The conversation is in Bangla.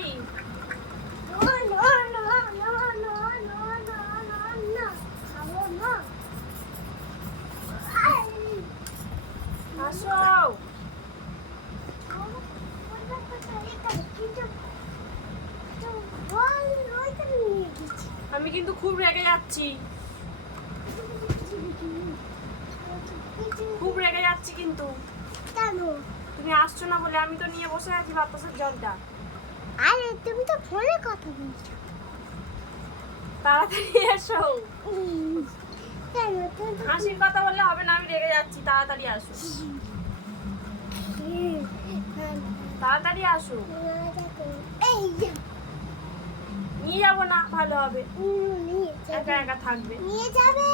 পারি? আসো। আমি কিন্তু খুব রেগে যাচ্ছি, খুব রেগে যাচ্ছি কিন্তু। কেন? তুমি আসছো না বলে আমি তো নিয়ে বসে আছি বাতাসের জলটা। আরে তুমি তো ফোনে কথা বলছো। তাড়াতাড়ি এসো। কেন? তুমি তো হাসির কথা বললে হবে না, আমি রেগে যাচ্ছি। তাড়াতাড়ি আসো, তাড়াতাড়ি আসো। এই যে নিয়ে যাবো না, ভালো হবে, নিয়ে একা একা থাকবে। নিয়ে যাবে।